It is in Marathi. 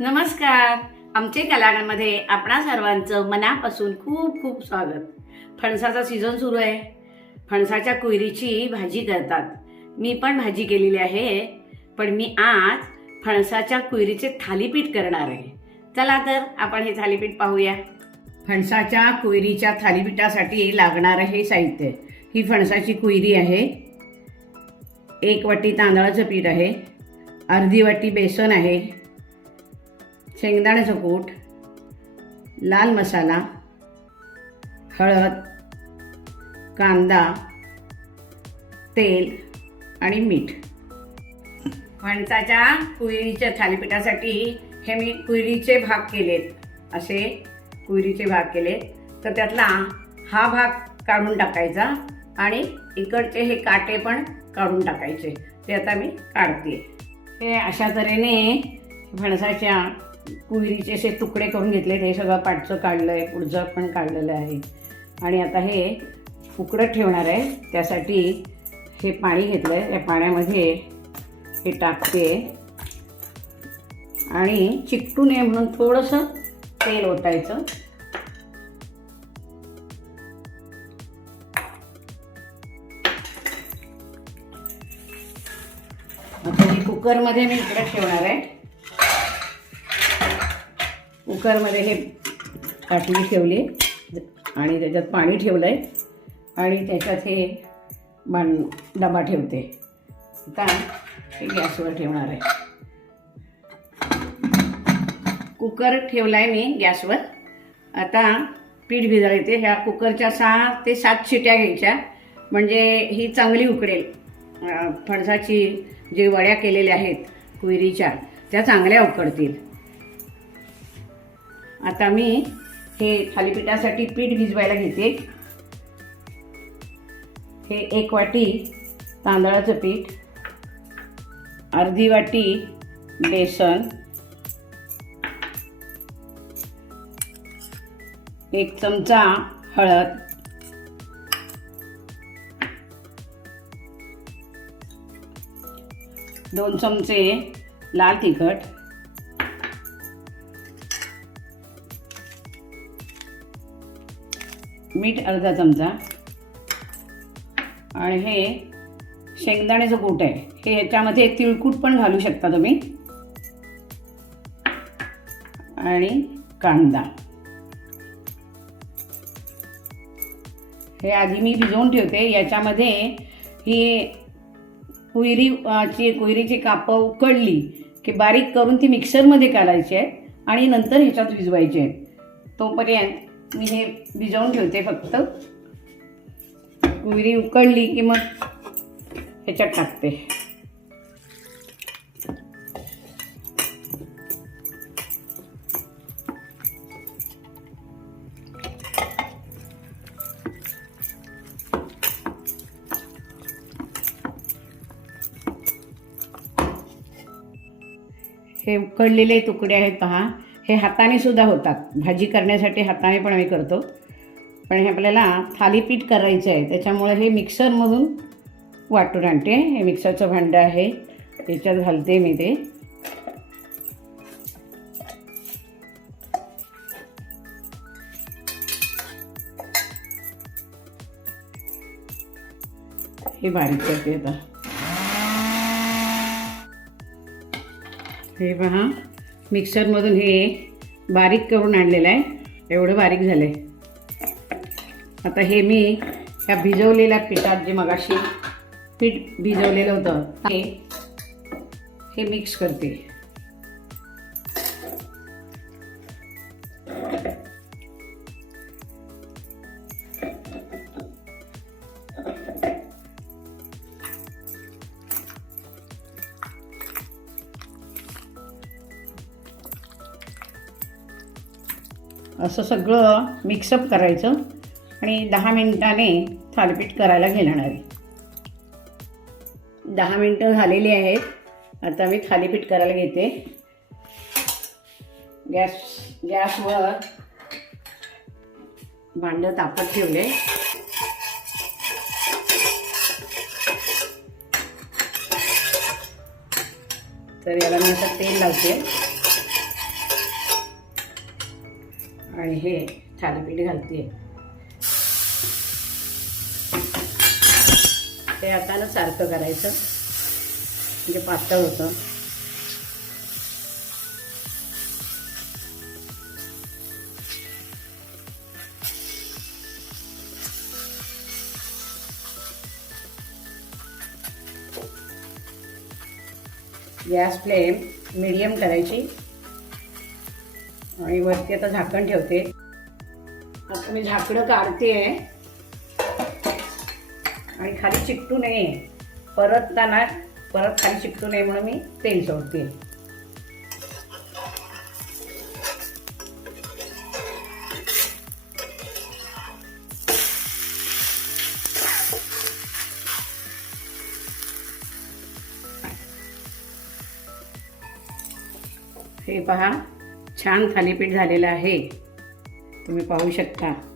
नमस्कार. आमचे कलाकारांमध्ये आपणा सर्वांचं मनापासून खूप खूप स्वागत. फणसाचा सीझन सुरू आहे. फणसाच्या कुहिरीची भाजी करतात. मी पण भाजी केलेली आहे पण मी आज फणसाच्या कुहिरीचे थालीपीठ करणार आहे. चला तर आपण हे थालीपीठ पाहूया. फणसाच्या कुहिरीच्या थालीपीठासाठी लागणारं हे साहित्य. ही फणसाची कुहिरी आहे. एक वाटी तांदळाचं पीठ आहे. अर्धी वाटी बेसन आहे. शेंगदाण्याचं कूट लाल मसाला हळद कांदा तेल आणि मीठ. फणसाच्या कुहिरीच्या थालीपीठासाठी हे मी कुहिरीचे भाग केलेत. असे कुहिरीचे भाग केले तर त्यातला हा भाग काढून टाकायचा आणि इकडचे हे काटे पण काढून टाकायचे. ते आता मी काढते. हे अशा तऱ्हेने फणसाच्या कुहिरीचे असे तुकडे करून घेतले ते सगळं पाठचं काढलं आहे पुढचं पण काढलेलं आहे. आणि आता हे उकडत ठेवणार आहे. त्यासाठी हे पाणी घेतलं आहे त्या पाण्यामध्ये हे टाकते. आणि चिकटू नये म्हणून थोडंसं तेल ओतायचं. आता हे कुकरमध्ये मी इकडे ठेवणार आहे. कुकरमध्ये हे ताटली ठेवली आणि त्याच्यात पाणी ठेवलं आहे आणि त्याच्यात हे मान डबा ठेवते. आता हे गॅसवर ठेवणार आहे. कुकर ठेवला आहे मी गॅसवर. आता पीठ भिजवायचे ह्या कुकरच्या सहा ते सात शिट्या घ्यायच्या. म्हणजे ही चांगली उकडेल. फणसाची जे वड्या केलेल्या आहेत कुयरीच्या त्या चांगल्या उकडतील. आता मी हे थालीपीठासाठी पीठ भिजवायला घेते. हे एक वाटी तांदळाचं पीठ अर्धी वाटी बेसन एक चमचा हळद दोन चमचे लाल तिखट मीठ अर्धा चमचा. आणि हे शेंगदाण्याचं कूट आहे. हे ह्याच्यामध्ये तिळकूट पण घालू शकता तुम्ही. आणि कांदा. हे आधी मी भिजवून ठेवते. याच्यामध्ये ही कुहिरीची कुहिरीची ची कापं उकडली की बारीक करून ती मिक्सरमध्ये काढायची आहे आणि नंतर ह्याच्यात भिजवायची आहे तोपर्यंत मी हे भिजवून ठेवते फक्त. कुयरी उकडली की मग ह्याच्यात टाकते. हे उकडलेले तुकडे आहेत पहा. हे हाताने सुद्धा होतात. भाजी करण्यासाठी हाताने पण आम्ही करतो. पण हे आपल्याला थालीपीठ करायचं आहे. त्याच्यामुळे हे मिक्सरमधून वाटून आणते. हे मिक्सरचं भांडं आहे. त्याच्यात घालते मी ते. हे बारीक करते आता. हे पहा. मिक्सरमधून हे बारीक करून आणलेलं आहे. एवढं बारीक झालं आहे आता हे मी ह्या भिजवलेल्या पिठात जे मगाशी पीठ भिजवलेलं होतं ते हे मिक्स करते. असं सगळं मिक्सअप करायचं आणि दहा मिनिटाने थालीपीठ करायला घेणार आहे. दहा मिनटं झालेली आहेत. आता मी थालीपीठ करायला घेते. गॅस गॅसवर भांडं तापत ठेवले. तर याला मी असं तेल लावते. आणि हे थालीपीठ घालते ते आता ना सारखं करायचं. म्हणजे पातळ होतं. गॅस फ्लेम मिडियम करायची. आणि वरती आता झाकण ठेवते. आता मी झाकणं काढते. आणि खाली चिकटू नये. परतताना परत खाली चिकटू नये म्हणून मी तेल सोडते. हे पहा. छान थालीपीठ झालेलं आहे. तुम्ही पाहू शकता.